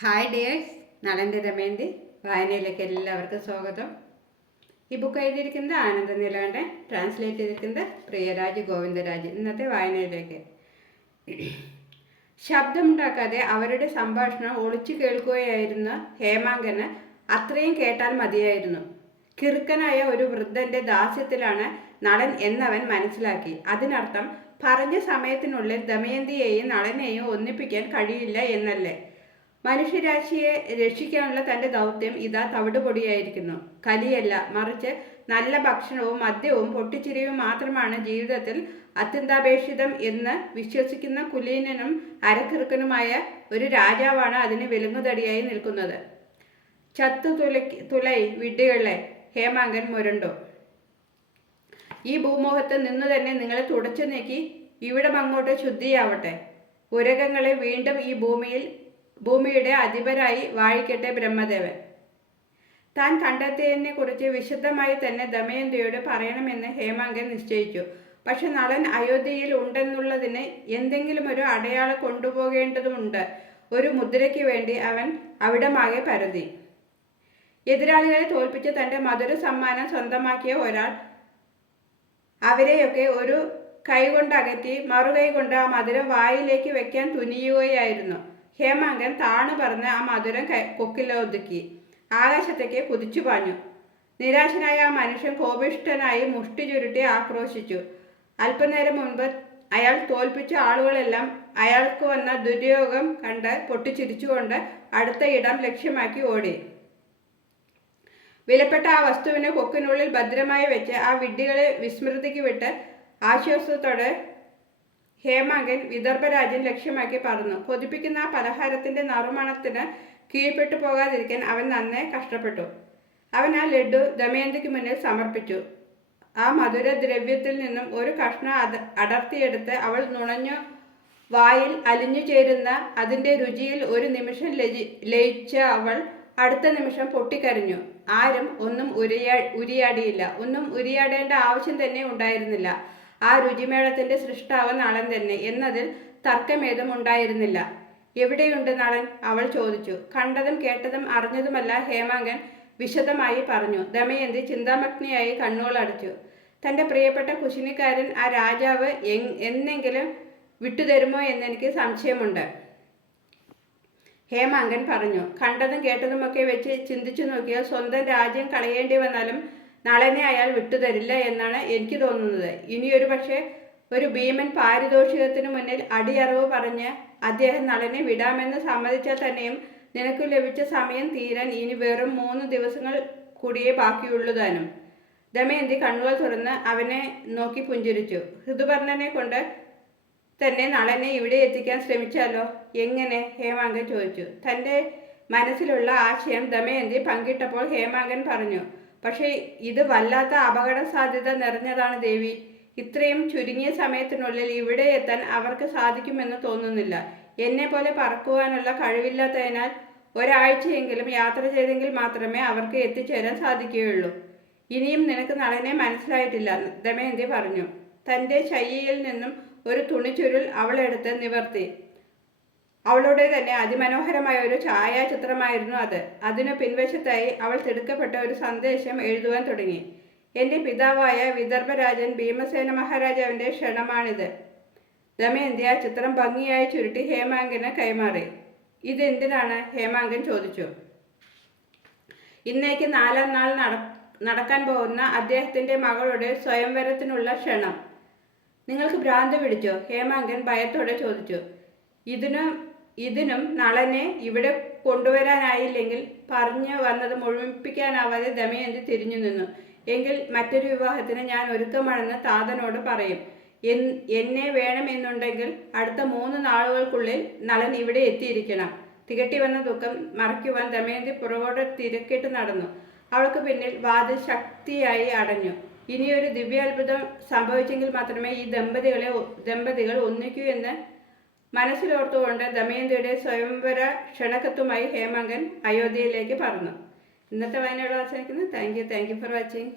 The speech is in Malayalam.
ഹായ് ഡിയേഴ്സ്, നളൻ്റെ ദമയന്തി വായനയിലേക്ക് എല്ലാവർക്കും സ്വാഗതം. ഈ ബുക്ക് എഴുതിയിരിക്കുന്നത് ആനന്ദ നീലകണ്ഠൻ, ട്രാൻസ്ലേറ്റ് ചെയ്തിരിക്കുന്നത് പ്രിയരാജ് ഗോവിന്ദരാജ്. ഇന്നത്തെ വായനയിലേക്ക്. ശബ്ദമുണ്ടാക്കാതെ അവരുടെ സംഭാഷണം ഒളിച്ചു കേൾക്കുകയായിരുന്ന ഹേമാങ്കന് അത്രയും കേട്ടാൽ മതിയായിരുന്നു. കിറുക്കനായ ഒരു വൃദ്ധന്റെ ദാസ്യത്തിലാണ് നളൻ എന്നവൻ മനസ്സിലാക്കി. അതിനർത്ഥം പറഞ്ഞ സമയത്തിനുള്ളിൽ ദമയന്തിയെയും നളനെയും ഒന്നിപ്പിക്കാൻ കഴിയില്ല എന്നല്ലേ. മനുഷ്യരാശിയെ രക്ഷിക്കാനുള്ള തൻ്റെ ദൗത്യം ഇതാ തവിടുപൊടിയായിരിക്കുന്നു. കലിയല്ല, മറിച്ച് നല്ല ഭക്ഷണവും മദ്യവും പൊട്ടിച്ചിരിയും മാത്രമാണ് ജീവിതത്തിൽ അത്യന്താപേക്ഷിതം എന്ന് വിശ്വസിക്കുന്ന കുലീനനും അരക്കിറുക്കനുമായ ഒരു രാജാവാണ് അതിന് വിലങ്ങുതടിയായി നിൽക്കുന്നത്. തുലൈ വിഡ്ഢികളെ, ഹേമാങ്കൻ മുരണ്ടു. ഈ ഭൂമുഖത്ത് നിന്നു തന്നെ നിങ്ങളെ തുടച്ചു നീക്കി ഇവിടം അങ്ങോട്ട് ശുദ്ധിയാവട്ടെ. ഉരകങ്ങളെ വീണ്ടും ഈ ഭൂമിയുടെ അധിപരായി വാഴിക്കട്ടെ ബ്രഹ്മദേവൻ. താൻ കണ്ടെത്തിയതിനെ കുറിച്ച് വിശദമായി തന്നെ ദമയന്തിയോട് പറയണമെന്ന് ഹേമാങ്കൻ നിശ്ചയിച്ചു. പക്ഷെ നളൻ അയോധ്യയിൽ ഉണ്ടെന്നുള്ളതിന് എന്തെങ്കിലും ഒരു അടയാളം കൊണ്ടുപോകേണ്ടതുണ്ട്. ഒരു മുദ്രയ്ക്ക് വേണ്ടി അവൻ അവിടമാകെ പരതി. എതിരാളികളെ തോൽപ്പിച്ച് തൻ്റെ മധുര സമ്മാനം സ്വന്തമാക്കിയ ഒരാൾ അവരെയൊക്കെ ഒരു കൈകൊണ്ടകറ്റി മറുകൈ കൊണ്ട് ആ മധുരം വായിലേക്ക് വെക്കാൻ തുനിയുകയായിരുന്നു. ഹേമാങ്കൻ താണു പറഞ്ഞ് ആ മധുരം കൊക്കിലൊതുക്കി ആകാശത്തേക്ക് കുതിച്ചു പാഞ്ഞു. നിരാശനായ ആ മനുഷ്യൻ കോപിഷ്ഠനായി മുഷ്ടി ചുരുട്ടി ആക്രോശിച്ചു. അല്പനേരം മുൻപ് അയാൾ തോൽപ്പിച്ച ആളുകളെല്ലാം അയാൾക്ക് വന്ന ദുര്യോഗം കണ്ട് പൊട്ടിച്ചിരിച്ചുകൊണ്ട് അടുത്ത ഇടം ലക്ഷ്യമാക്കി ഓടി. വിലപ്പെട്ട ആ വസ്തുവിനെ കൊക്കിനുള്ളിൽ ഭദ്രമായി വെച്ച് ആ വിഡ്ഢികളെ വിസ്മൃതിക്ക് വിട്ട് ആശ്വാസത്തോടെ ഹേമാങ്കൻ വിദർഭരാജ്യം ലക്ഷ്യമാക്കി പറന്നു. കൊതിപ്പിക്കുന്ന ആ പലഹാരത്തിന്റെ നറുമണത്തിന് കീഴ്പ്പെട്ടു പോകാതിരിക്കാൻ അവൻ നന്നേ കഷ്ടപ്പെട്ടു. അവൻ ആ ലഡു ദമയന്തിക്ക് മുന്നിൽ സമർപ്പിച്ചു. ആ മധുരദ്രവ്യത്തിൽ നിന്നും ഒരു കഷ്ണം അടർത്തിയെടുത്ത് അവൾ നുണഞ്ഞു വായിൽ അലിഞ്ഞു ചേരുന്ന അതിൻ്റെ രുചിയിൽ ഒരു നിമിഷം ലയിച്ച അവൾ അടുത്ത നിമിഷം പൊട്ടിക്കരഞ്ഞു. ആരും ഒന്നും ഉരിയാടിയില്ല. ഒന്നും ഉരിയാടേണ്ട ആവശ്യം തന്നെ ഉണ്ടായിരുന്നില്ല. ആ രുചിമേളത്തിന്റെ സൃഷ്ടാവ് നളൻ തന്നെ എന്നതിൽ തർക്കമേതും ഉണ്ടായിരുന്നില്ല. എവിടെയുണ്ട് നളൻ? അവൾ ചോദിച്ചു. കണ്ടതും കേട്ടതും അറിഞ്ഞതുമല്ല ഹേമാങ്കൻ വിശദമായി പറഞ്ഞു. ദമയന്തി ചിന്താമഗ്നിയായി കണ്ണുകൾ അടച്ചു. തൻ്റെ പ്രിയപ്പെട്ട കുശിനിക്കാരൻ ആ രാജാവ് എന്നെങ്കിലും വിട്ടുതരുമോ എന്നെനിക്ക് സംശയമുണ്ട്, ഹേമാങ്കൻ പറഞ്ഞു. കണ്ടതും കേട്ടതുമൊക്കെ വെച്ച് ചിന്തിച്ചു നോക്കിയാൽ സ്വന്തം രാജ്യം കളയേണ്ടി വന്നാലും നളനെ അയാൾ വിട്ടുതരില്ല എന്നാണ് എനിക്ക് തോന്നുന്നത്. ഇനിയൊരു പക്ഷേ ഒരു ഭീമൻ പാരിതോഷികത്തിനു മുന്നിൽ അടിയറവ് പറഞ്ഞ് അദ്ദേഹം നളനെ വിടാമെന്ന് സമ്മതിച്ചാൽ തന്നെയും നിനക്ക് ലഭിച്ച സമയം തീരാൻ ഇനി വെറും 3 ദിവസങ്ങൾ കൂടിയേ ബാക്കിയുള്ളൂ താനും. ദമയന്തി കണ്ണുകൾ തുറന്ന് അവനെ നോക്കി പുഞ്ചിരിച്ചു. ഋതുപർണനെ കൊണ്ട് തന്നെ നളനെ ഇവിടെ എത്തിക്കാൻ ശ്രമിച്ചാലോ? എങ്ങനെ? ഹേമാങ്കൻ ചോദിച്ചു. തൻ്റെ മനസ്സിലുള്ള ആശയം ദമയന്തി പങ്കിട്ടപ്പോൾ ഹേമാങ്കൻ പറഞ്ഞു. പക്ഷേ ഇത് വല്ലാത്ത അപകട സാധ്യത നിറഞ്ഞതാണ് ദേവി. ഇത്രയും ചുരുങ്ങിയ സമയത്തിനുള്ളിൽ ഇവിടെ എത്താൻ അവർക്ക് സാധിക്കുമെന്ന് തോന്നുന്നില്ല. എന്നെ പോലെ പറക്കുവാനുള്ള കഴിവില്ലാത്തതിനാൽ ഒരാഴ്ചയെങ്കിലും യാത്ര ചെയ്തെങ്കിൽ മാത്രമേ അവർക്ക് എത്തിച്ചേരാൻ സാധിക്കുകയുള്ളൂ. ഇനിയും നിനക്ക് നളനെ മനസ്സിലായിട്ടില്ല, ദമയന്തി പറഞ്ഞു. തൻ്റെ ശയ്യയിൽ നിന്നും ഒരു തുണിച്ചുരുൾ അവളെടുത്ത് നിവർത്തി. അവളുടെ തന്നെ അതിമനോഹരമായ ഒരു ഛായാചിത്രമായിരുന്നു അത്. അതിനു പിൻവശത്തായി അവൾ തിടുക്കപ്പെട്ട ഒരു സന്ദേശം എഴുതുവാൻ തുടങ്ങി. എൻ്റെ പിതാവായ വിദർഭരാജൻ ഭീമസേന മഹാരാജാവിൻ്റെ ക്ഷണമാണിത്. ദമയന്തി ആ ചിത്രം ഭംഗിയായി ചുരുട്ടി ഹേമാങ്കന് കൈമാറി. ഇതെന്തിനാണ്? ഹേമാങ്കൻ ചോദിച്ചു. ഇന്നേക്ക് 4-ാം നാൾ നടക്കാൻ പോകുന്ന അദ്ദേഹത്തിൻ്റെ മകളുടെ സ്വയംവരത്തിനുള്ള ക്ഷണം. നിങ്ങൾക്ക് ഭ്രാന്ത് പിടിച്ചോ? ഹേമാങ്കൻ ഭയത്തോടെ ചോദിച്ചു. ഇതിനും നളനെ ഇവിടെ കൊണ്ടുവരാനായില്ലെങ്കിൽ പറഞ്ഞു വന്നത് മുഴുമിപ്പിക്കാനാവാതെ ദമയന്തി തിരിഞ്ഞു നിന്നു. എങ്കിൽ മറ്റൊരു വിവാഹത്തിന് ഞാൻ ഒരുക്കമാണെന്ന് താതനോട് പറയും. എന്നെ വേണമെന്നുണ്ടെങ്കിൽ അടുത്ത 3 നാളുകൾക്കുള്ളിൽ നളൻ ഇവിടെ എത്തിയിരിക്കണം. തികട്ടി വന്ന ദുഃഖം മറയ്ക്കുവാൻ ദമയന്തി പുറകോട്ട് തിരക്കിട്ട് നടന്നു. അവൾക്ക് പിന്നിൽ വാതിൽ ശക്തിയായി അടഞ്ഞു. ഇനിയൊരു ദിവ്യാത്ഭുതം സംഭവിച്ചെങ്കിൽ മാത്രമേ ഈ ദമ്പതികൾ ഒന്നിക്കൂ എന്ന് മനസ്സിലോർത്തുകൊണ്ട് ദമയന്തിയുടെ സ്വയംവര ക്ഷണക്കത്തുമായി ഹേമാങ്കൻ അയോധ്യയിലേക്ക് പറന്നു. ഇന്നത്തെ വായനയോട് അവസാനിക്കുന്നു. Thank you for watching.